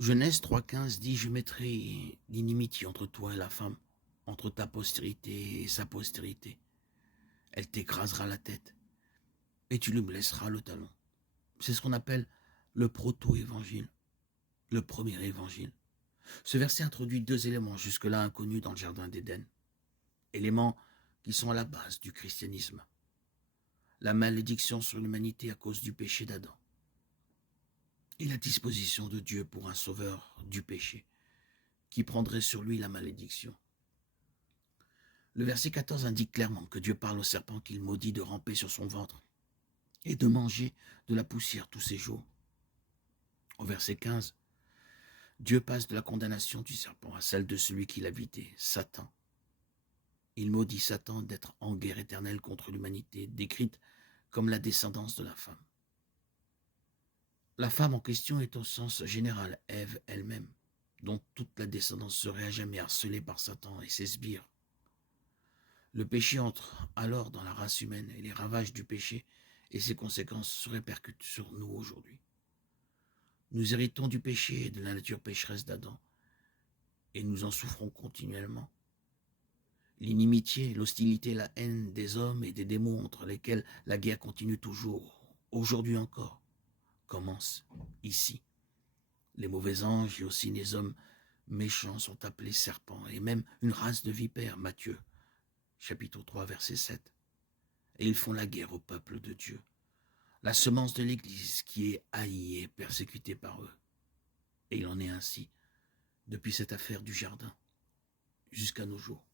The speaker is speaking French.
Genèse 3,15 dit, je mettrai l'inimitié entre toi et la femme, entre ta postérité et sa postérité. Elle t'écrasera la tête et tu lui blesseras le talon. C'est ce qu'on appelle le proto-évangile, le premier évangile. Ce verset introduit deux éléments jusque-là inconnus dans le jardin d'Éden. Éléments qui sont à la base du christianisme. La malédiction sur l'humanité à cause du péché d'Adam. Et la disposition de Dieu pour un sauveur du péché, qui prendrait sur lui la malédiction. Le verset 14 indique clairement que Dieu parle au serpent qu'il maudit de ramper sur son ventre et de manger de la poussière tous ses jours. Au verset 15, Dieu passe de la condamnation du serpent à celle de celui qui l'a vidé, Satan. Il maudit Satan d'être en guerre éternelle contre l'humanité, décrite comme la descendance de la femme. La femme en question est au sens général Ève elle-même, dont toute la descendance serait à jamais harcelée par Satan et ses sbires. Le péché entre alors dans la race humaine et les ravages du péché et ses conséquences se répercutent sur nous aujourd'hui. Nous héritons du péché et de la nature pécheresse d'Adam et nous en souffrons continuellement. L'inimitié, l'hostilité, la haine des hommes et des démons entre lesquels la guerre continue toujours, aujourd'hui encore, commence ici. Les mauvais anges et aussi les hommes méchants sont appelés serpents et même une race de vipères, Matthieu, chapitre 3, verset 7. Et ils font la guerre au peuple de Dieu, la semence de l'Église qui est haïe et persécutée par eux. Et il en est ainsi depuis cette affaire du jardin jusqu'à nos jours.